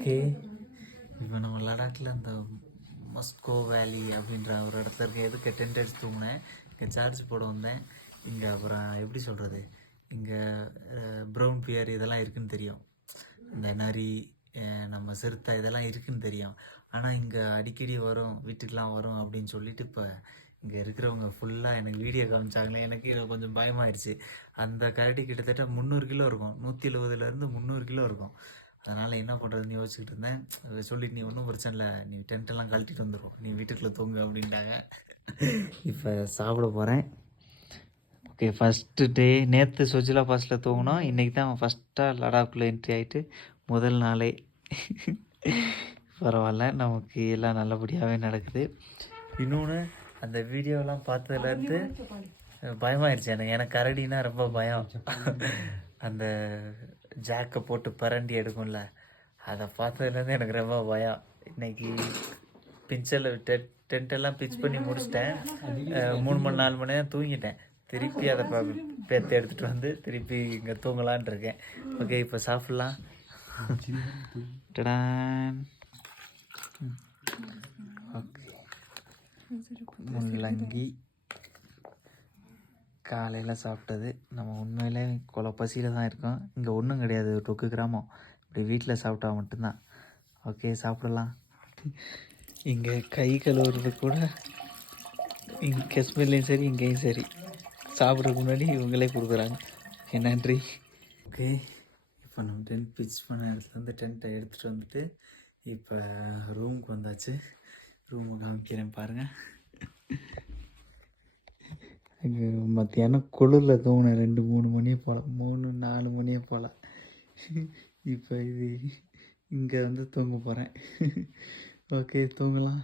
Okay, இப்போ நம்ம லடாக்கில் அந்த மஸ்கோ வேலி அப்படின்ற ஒரு இடத்துல இருக்க எதுக்கு டென்ட் அடிச்சு தூங்கினேன். இங்கே சார்ஜ் போட வந்தேன். இங்கே அப்புறம் எப்படி சொல்கிறது, இங்கே ப்ரௌன் பியர் இதெல்லாம் இருக்குதுன்னு தெரியும். இந்த நரி, நம்ம சிறுத்தை இதெல்லாம் இருக்குதுன்னு தெரியும். ஆனால் இங்கே அடிக்கடி வரும், வீட்டுக்கெலாம் வரும் அப்படின்னு சொல்லிட்டு இப்போ இங்கே இருக்கிறவங்க ஃபுல்லாக எனக்கு வீடியோ காமிச்சாங்களே. எனக்கு கொஞ்சம் பயமாயிடுச்சு. அந்த கரடி கிட்டத்தட்ட 300 கிலோ இருக்கும். 170லேருந்து 300 கிலோ இருக்கும். அதனால் என்ன பண்ணுறதுன்னு யோசிச்சுக்கிட்டு இருந்தேன். சொல்லிட்டு நீ ஒன்றும் பிரச்சனை இல்லை, நீ டென்ட்டெல்லாம் கழட்டிட்டு வந்துடும், நீ வீட்டுக்குள்ளே தூங்கு அப்படின்ட்டாங்க. இப்போ சாப்பிட போகிறேன். ஓகே, ஃபஸ்ட்டு டே நேற்று சுஜிலா பாஸில் தூங்கினோம். இன்றைக்கி தான் ஃபஸ்ட்டாக லடாக்குள்ளே என்ட்ரி ஆகிட்டு முதல் நாளே. பரவாயில்ல, நமக்கு எல்லாம் நல்லபடியாகவே நடக்குது. இன்னொன்று, அந்த வீடியோலாம் பார்த்ததுலேருந்து பயமாயிடுச்சு எனக்கு கரடினா ரொம்ப பயம். அந்த ஜாக்கை போட்டு பரண்டி எடுக்கும்ல, அதை பார்த்ததுலேருந்து எனக்கு ரொம்ப பயம். இன்னைக்கு டென்ட்டெல்லாம் பிச் பண்ணி முடிச்சிட்டேன். 3 மணி 4 மணி நேரம் தூங்கிட்டேன். திருப்பி அதை பேத்து எடுத்துகிட்டு வந்து திருப்பி இங்கே தூங்கலான் இருக்கேன். ஓகே, இப்போ சாப்பிட்லாம். டடான். ஓகே, முள்ளங்கி காலையில் சாப்பிட்டது. நம்ம உண்மையிலே கொலை பசியில் தான் இருக்கோம். இங்கே ஒன்றும் கிடையாது, டொக்கு கிராமம். இப்படி வீட்டில் சாப்பிட்டா மட்டும்தான். ஓகே, சாப்பிடலாம். இங்கே கை கழுவுறது கூட இங்கே காஷ்மீர்லேயும் சரி இங்கேயும் சரி சாப்பிட்றதுக்கு முன்னாடி இவங்களே கொடுக்குறாங்க. நன்றி. ஓகே, இப்போ நம்ம டென்ட் பிச் பண்ண இடத்துலேருந்து டென்ட்டை எடுத்துகிட்டு வந்துட்டு இப்போ ரூமுக்கு வந்தாச்சு. ரூமை காமிக்கிறேன் பாருங்கள். அங்கே மத்தியானம் குளிரில் தூங்கினேன் 2-3 மணியை போல், 3-4 மணியை போல். இப்போ இது இங்கே வந்து தூங்க போகிறேன். ஓகே, தூங்கலாம்.